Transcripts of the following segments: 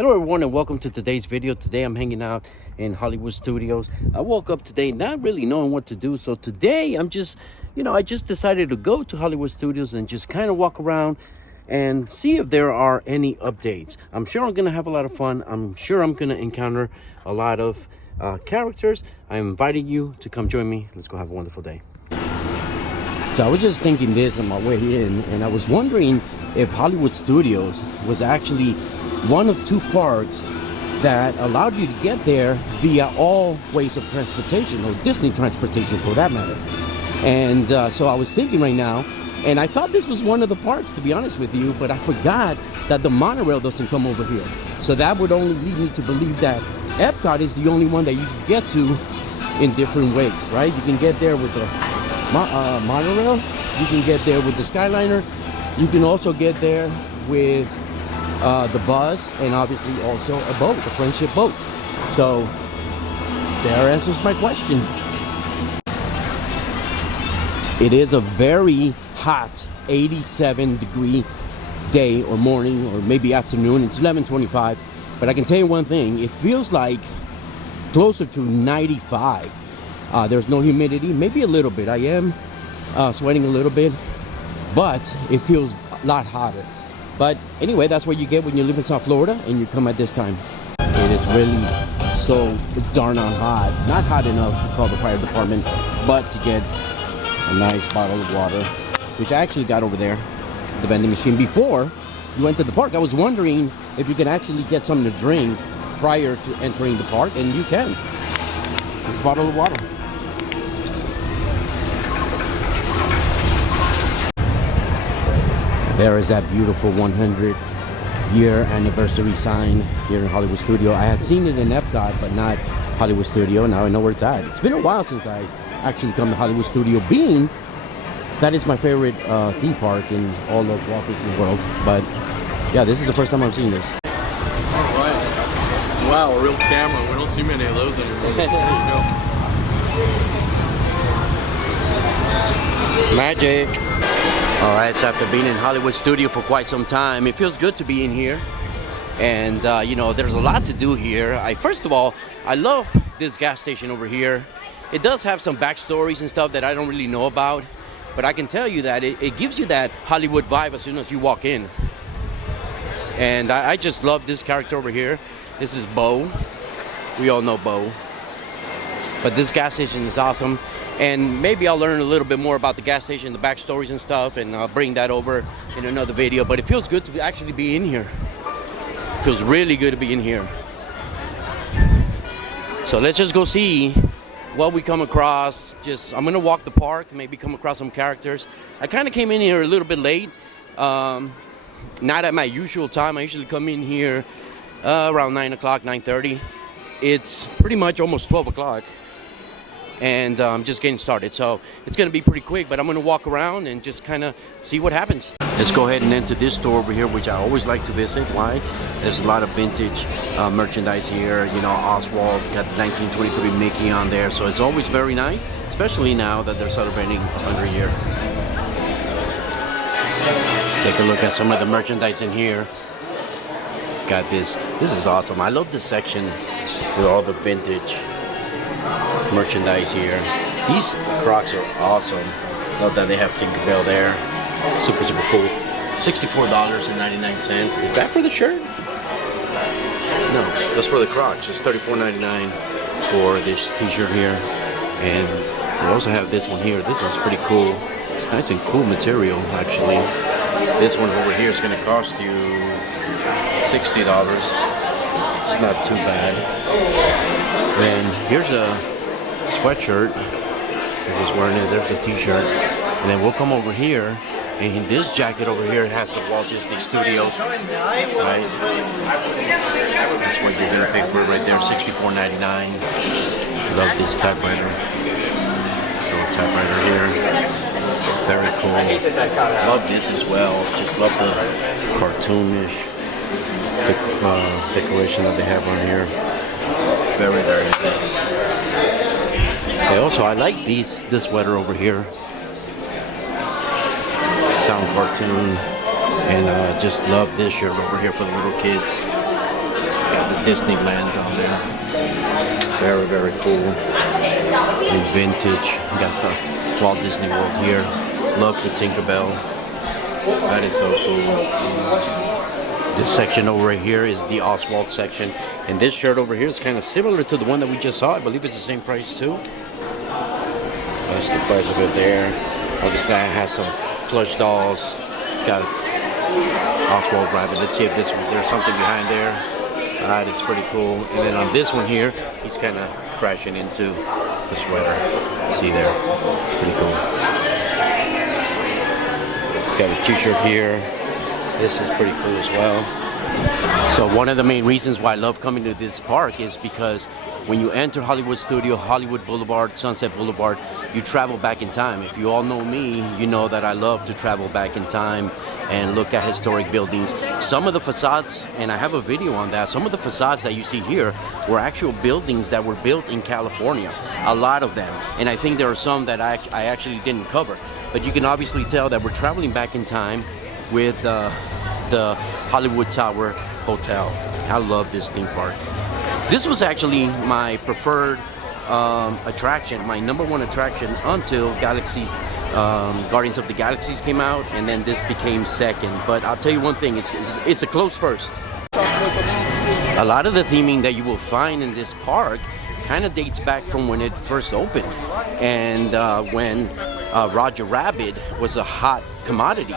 Hello everyone and welcome to today's video. Today I'm hanging out in Hollywood Studios. I woke up today not really knowing what to do. So today I'm just, I just decided to go to Hollywood Studios and just kind of walk around and see if there are any updates. I'm sure I'm going to have a lot of fun. I'm sure I'm going to encounter a lot of characters. I'm inviting you to come join me. Let's go have a wonderful day. So I was just thinking this on my way in, and I was wondering if Hollywood Studios was actually one of two parks that allowed you to get there via all ways of transportation, or Disney transportation for that matter. And so I was thinking right now, and I thought this was one of the parks, to be honest with you, but I forgot that the monorail doesn't come over here. So that would only lead me to believe that Epcot is the only one that you can get to in different ways, right? You can get there with the monorail, you can get there with the Skyliner, you can also get there with the bus, and obviously also a boat, a friendship boat. So there answers my question. It is a very hot 87-degree day or morning or maybe afternoon. It's 11:25, but I can tell you one thing, it feels like closer to 95. There's no humidity, maybe a little bit. I am sweating a little bit, but it feels a lot hotter. But anyway, that's what you get when you live in South Florida and you come at this time. It is really so darn on hot. Not hot enough to call the fire department, but to get a nice bottle of water, which I actually got over there, the vending machine. Before you went to the park, I was wondering if you can actually get something to drink prior to entering the park, and you can. This bottle of water. There is that beautiful 100-year anniversary sign here in Hollywood Studio. I had seen it in Epcot, but not Hollywood Studio. Now I know where it's at. It's been a while since I actually come to Hollywood Studio, being that is my favorite theme park in all of Walt Disney World. But yeah, this is the first time I'm seeing this. All right. Wow, a real camera. We don't see many of those anymore. There you go. Magic. All right, so after being in Hollywood Studio for quite some time, it feels good to be in here. And, there's a lot to do here. First of all, I love this gas station over here. It does have some backstories and stuff that I don't really know about. But I can tell you that it gives you that Hollywood vibe as soon as you walk in. And I just love this character over here. This is Bo. We all know Bo. But this gas station is awesome. And maybe I'll learn a little bit more about the gas station, the backstories and stuff, and I'll bring that over in another video. But it feels good to actually be in here. It feels really good to be in here. So let's just go see what we come across. I'm gonna walk the park, maybe come across some characters. I kind of came in here a little bit late. Not at my usual time. I usually come in here around 9 o'clock, 9:30. It's pretty much almost 12 o'clock. And I'm just getting started, so it's gonna be pretty quick, but I'm gonna walk around and just kind of see what happens. Let's go ahead and enter this store over here, which I always like to visit. Why? There's a lot of vintage merchandise here. Oswald got the 1923 Mickey on there, so it's always very nice, especially now that they're celebrating 100 years. Let's take a look at some of the merchandise in here. Got this is awesome. I love this section with all the vintage merchandise here. These Crocs are awesome. Love that they have Tinkerbell there. Super cool. $64.99. Is that for the shirt? No, that's for the Crocs. It's $34.99 for this t-shirt here. And we also have this one here. This one's pretty cool. It's nice and cool material, actually. This one over here is going to cost you $60. It's not too bad. And here's a sweatshirt. This is wearing it. There's a t-shirt. And then we'll come over here, and this jacket over here has the Walt Disney Studios. Right? That's what you're gonna pay for it right there, $64.99. Love this typewriter. Little typewriter here. Very cool. Love this as well. Just love the cartoonish decoration that they have on here. Very nice. Okay, also I like this sweater over here. Sound cartoon. And just love this shirt over here for the little kids. the Disneyland down there. Very, very cool. And vintage. Got the Walt Disney World here. Love the Tinkerbell. That is so cool. This section over here is the Oswald section. And this shirt over here is kind of similar to the one that we just saw. I believe it's the same price too. That's the price of it there. Obviously, it has some plush dolls. It's got Oswald Rabbit. Let's see if there's something behind there. That is pretty cool. And then on this one here, he's kind of crashing into the sweater. See there? It's pretty cool. It's got a t-shirt here. This is pretty cool as well. So one of the main reasons why I love coming to this park is because when you enter Hollywood Studio, Hollywood Boulevard, Sunset Boulevard, you travel back in time. If you all know me, you know that I love to travel back in time and look at historic buildings. Some of the facades, and I have a video on that, some of the facades that you see here were actual buildings that were built in California. A lot of them. And I think there are some that I actually didn't cover. But you can obviously tell that we're traveling back in time with the Hollywood Tower Hotel. I love this theme park. This was actually my preferred attraction, my #1 attraction until Guardians of the Galaxies came out, and then this became second. But I'll tell you one thing, it's a close first. A lot of the theming that you will find in this park kind of dates back from when it first opened, and when Roger Rabbit was a hot commodity.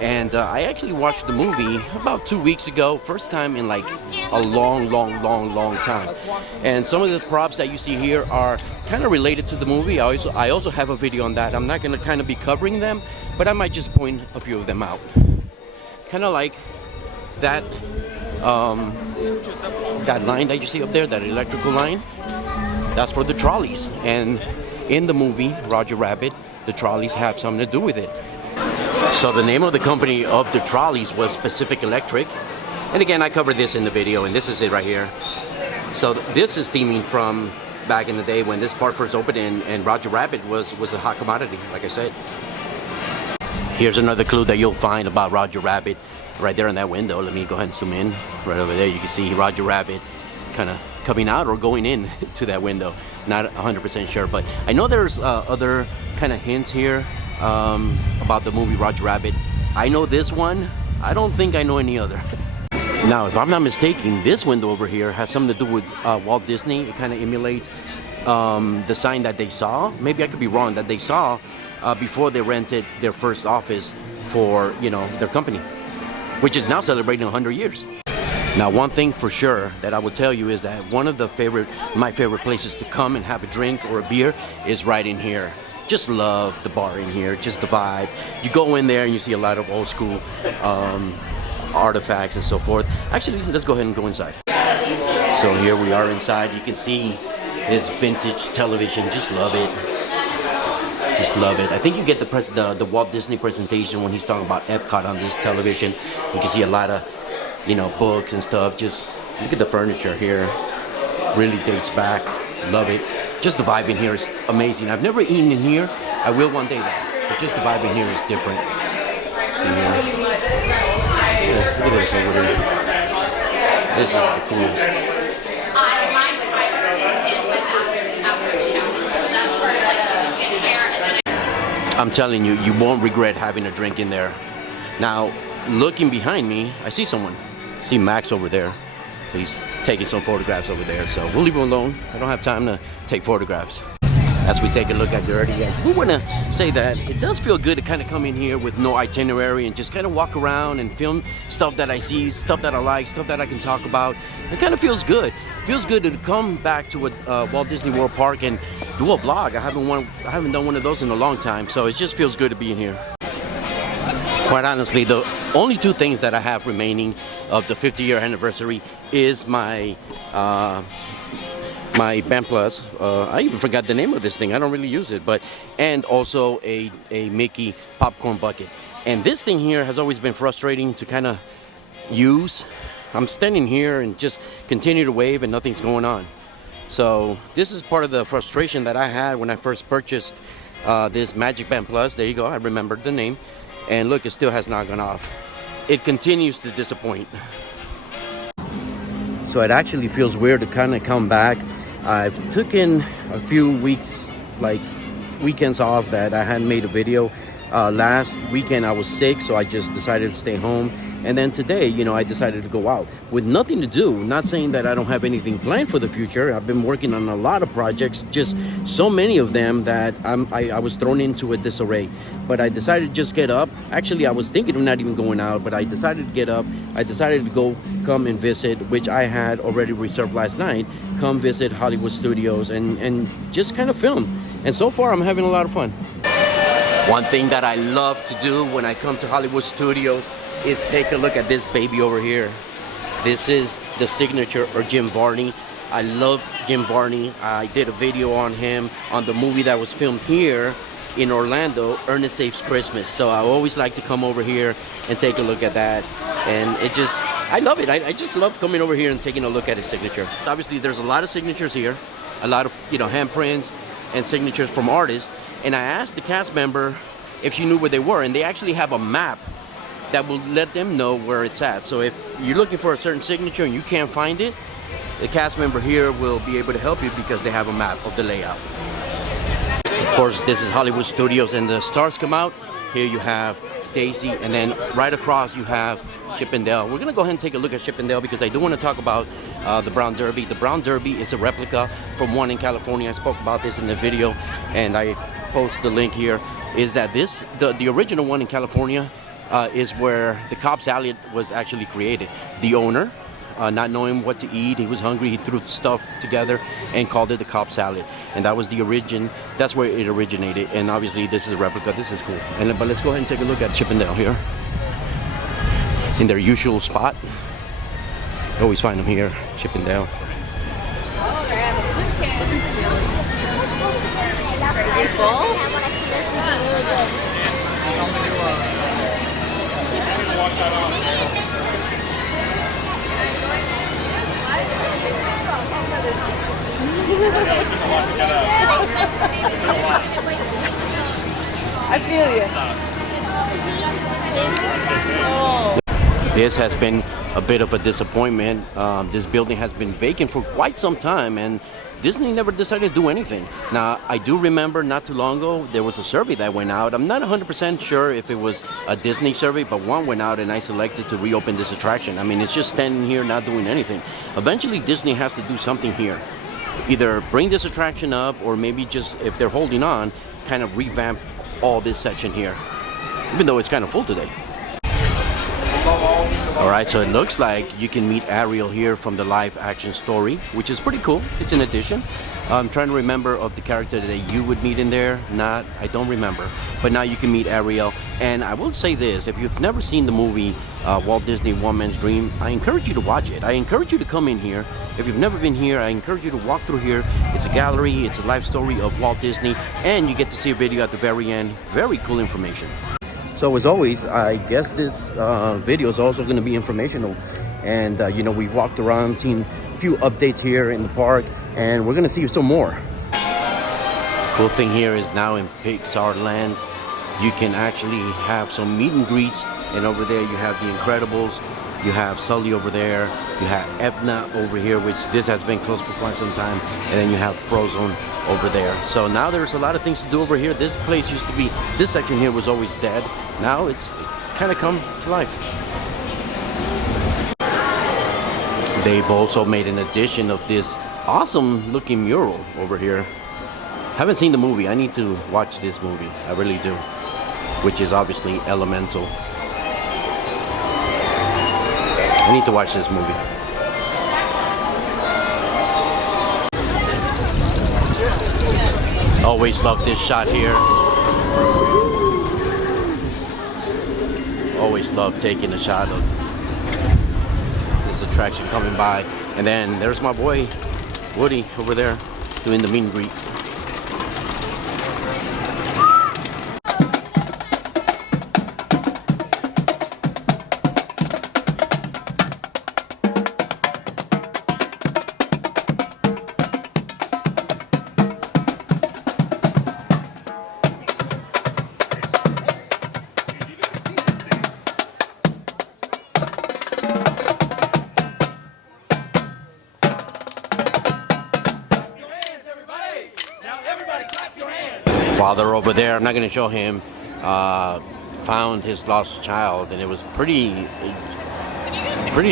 And I actually watched the movie about 2 weeks ago, first time in like a long time. And some of the props that you see here are kind of related to the movie. I also have a video on that. I'm not going to kind of be covering them, but I might just point a few of them out. Kind of like that, that line that you see up there, that electrical line, that's for the trolleys. And in the movie, Roger Rabbit, the trolleys have something to do with it. So the name of the company of the trolleys was Pacific Electric. And again, I covered this in the video, and this is it right here. So this is theming from back in the day when this park first opened, and Roger Rabbit was a hot commodity, like I said. Here's another clue that you'll find about Roger Rabbit right there in that window. Let me go ahead and zoom in. Right over there, you can see Roger Rabbit kind of coming out or going in to that window. Not 100% sure, but I know there's other kind of hints here about the movie Roger Rabbit. I know this one. I don't think I know any other. Now, if I'm not mistaken, this window over here has something to do with Walt Disney. It kind of emulates the sign that they saw. Maybe I could be wrong, that they saw before they rented their first office for, you know, their company, which is now celebrating 100 years. Now, one thing for sure that I will tell you is that one of my favorite places to come and have a drink or a beer is right in here. Just love the bar in here, just the vibe. You go in there and you see a lot of old school artifacts and so forth. Actually, let's go ahead and go inside. So here we are inside. You can see this vintage television. Just love it. Just love it. I think you get the Walt Disney presentation when he's talking about Epcot on this television. You can see a lot of, you know, books and stuff. Just look at the furniture here. Really dates back. Love it. Just the vibe in here is amazing. I've never eaten in here. I will one day though. But just the vibe in here is different. See here. Yeah, look at this over here. This is the coolest. I'm telling you, you won't regret having a drink in there. Now, looking behind me, I see someone. I see Max over there. He's taking some photographs over there, so we'll leave him alone. I don't have time to take photographs. As we take a look at the early edge, we want to say that it does feel good to kind of come in here with no itinerary and just kind of walk around and film stuff that I see, stuff that I like, stuff that I can talk about. It kind of feels good. It feels good to come back to a Walt Disney World Park and do a vlog. I haven't done one of those in a long time, so it just feels good to be in here. Quite honestly, the only two things that I have remaining of the 50-year anniversary is my my Band Plus. I even forgot the name of this thing. I don't really use it, and also a Mickey popcorn bucket. And this thing here has always been frustrating to kind of use. I'm standing here and just continue to wave and nothing's going on. So this is part of the frustration that I had when I first purchased this Magic Band Plus. There you go. I remembered the name. And look, it still has not gone off. It continues to disappoint. So so it actually feels weird to kind of come back. I've taken a few weeks, like weekends off that I hadn't made a video. Last weekend I was sick, so I just decided to stay home. And then today, you know, I decided to go out with nothing to do. Not saying that I don't have anything planned for the future. I've been working on a lot of projects, just so many of them that I was thrown into a disarray. But I decided to just get up. Actually, I was thinking of not even going out, but I decided to get up. I decided to come and visit, which I had already reserved last night, come visit Hollywood Studios and just kind of film. And so far, I'm having a lot of fun. One thing that I love to do when I come to Hollywood Studios is take a look at this baby over here. This is the signature or Jim Varney. I love Jim Varney. I did a video on him on the movie that was filmed here in Orlando, Ernest Saves Christmas. So I always like to come over here and take a look at that. And I love it. I just love coming over here and taking a look at his signature. Obviously, there's a lot of signatures here, a lot of, you know, handprints and signatures from artists. And I asked the cast member if she knew where they were, and they actually have a map that will let them know where it's at. So if you're looking for a certain signature and you can't find it, the cast member here will be able to help you because they have a map of the layout. Of course, this is Hollywood Studios, and the stars come out. Here you have Daisy, and then right across you have Chip 'n Dale. We're gonna go ahead and take a look at Chip 'n Dale because I do want to talk about the Brown Derby. The Brown Derby is a replica from one in California. I spoke about this in the video, and I post the link here. Is that the original one in California is where the Cobb salad was actually created. The owner, not knowing what to eat, he was hungry, he threw stuff together and called it the Cobb salad. And that was the origin, that's where it originated. And obviously this is a replica, this is cool. But let's go ahead and take a look at Chip 'n Dale here. In their usual spot. Always find them here, Chip 'n Dale. I feel you. Oh. This has been a bit of a disappointment. This building has been vacant for quite some time, and Disney never decided to do anything. Now, I do remember not too long ago, there was a survey that went out. I'm not 100% sure if it was a Disney survey, but one went out and I selected to reopen this attraction. I mean, it's just standing here not doing anything. Eventually, Disney has to do something here. Either bring this attraction up, or maybe just, if they're holding on, kind of revamp all this section here. Even though it's kind of full today. Alright, so it looks like you can meet Ariel here from the live action story, which is pretty cool. It's an addition. I'm trying to remember of the character that you would meet in there. I don't remember. But now you can meet Ariel. And I will say this, if you've never seen the movie Walt Disney One Man's Dream, I encourage you to watch it. I encourage you to come in here. If you've never been here, I encourage you to walk through here. It's a gallery, it's a life story of Walt Disney, and you get to see a video at the very end. Very cool information. So as always, I guess this video is also going to be informational. And, you know, we've walked around, seen a few updates here in the park, and we're going to see some more. The cool thing here is now in Pixar Land, you can actually have some meet and greets. And over there you have The Incredibles, you have Sully over there, you have Edna over here, which this has been closed for quite some time, and then you have Frozen over there. So now there's a lot of things to do over here. This place used to be, this section here was always dead. Now it's kind of come to life. They've also made an addition of this awesome looking mural over here. Haven't seen the movie. I need to watch this movie. I really do. Which is obviously Elemental. I need to watch this movie. Always love this shot here. Always love taking a shot of this attraction coming by. And then there's my boy Woody over there doing the meet and greet. father over there, I'm not going to show him, found his lost child, and it was pretty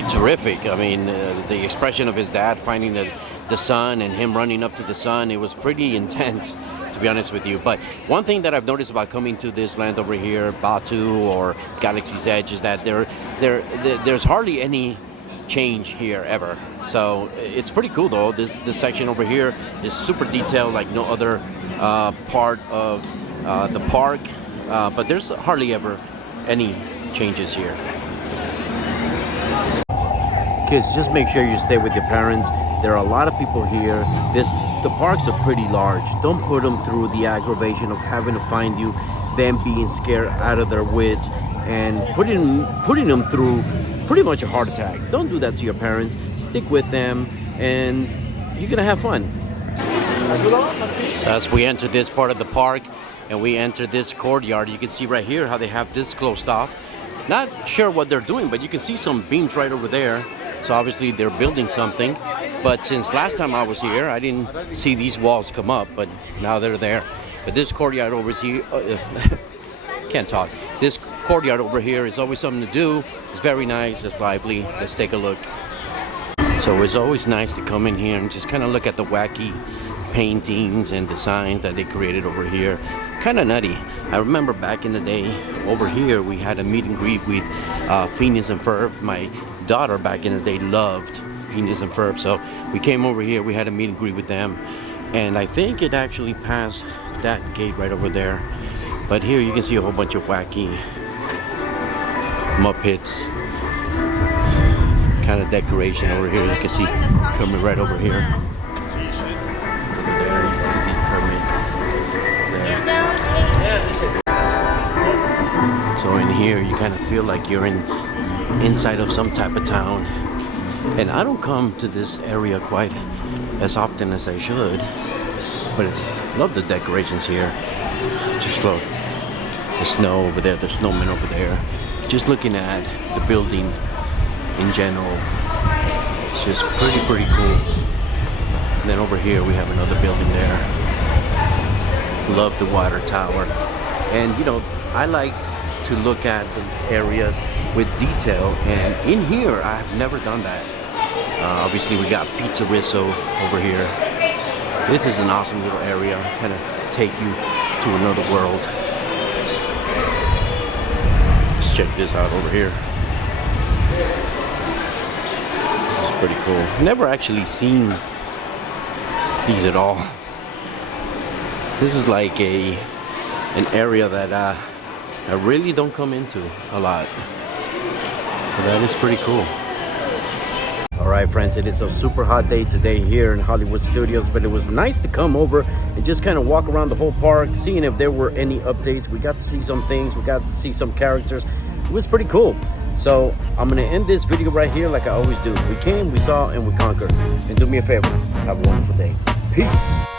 terrific. I mean, the expression of his dad finding the son and him running up to the son, it was pretty intense, to be honest with you. But one thing that I've noticed about coming to this land over here, Batu or Galaxy's Edge, is that there's hardly any change here ever. So it's pretty cool though. This section over here is super detailed like no other part of the park, but there's hardly ever any changes here. Kids, just make sure you stay with your parents. There are a lot of people here. The parks are pretty large. Don't put them through the aggravation of having to find you, them being scared out of their wits, and putting them through pretty much a heart attack. Don't do that to your parents. Stick with them, and you're gonna have fun. So as we enter this part of the park, and we enter this courtyard, you can see right here how they have this closed off. Not sure what they're doing, but you can see some beams right over there. So obviously they're building something. But since last time I was here, I didn't see these walls come up, but now they're there. But this courtyard over here, can't talk. This courtyard over here is always something to do. It's very nice, it's lively. Let's take a look. So it's always nice to come in here and just kind of look at the wacky paintings and designs that they created over here. Kind of nutty. I remember back in the day over here we had a meet and greet with Phineas and Ferb. My daughter back in the day loved Phineas and Ferb, so we came over here, we had a meet and greet with them, and I think it actually passed that gate right over there. But here you can see a whole bunch of wacky Muppets kind of decoration over here. You can see Kermit right over here. Over there, you can see Kermit there. So in here, you kind of feel like you're inside of some type of town. And I don't come to this area quite as often as I should, but love the decorations here. Just love the snow over there, the snowman over there. Just looking at the building in general, it's just pretty cool. And then over here we have another building there. Love the water tower. And you know, I like to look at the areas with detail, and in here I have never done that. Obviously we got Pizza Rizzo over here. This is an awesome little area, kind of take you to another world. Let's check this out over here. It's pretty cool. Never actually seen these at all. This is like an area that I really don't come into a lot. So that is pretty cool. Alright friends, it is a super hot day today here in Hollywood Studios, but it was nice to come over and just kind of walk around the whole park, seeing if there were any updates. We got to see some things, we got to see some characters. It was pretty cool. So I'm going to end this video right here like I always do. We came, we saw, and we conquered. And do me a favor, have a wonderful day. Peace.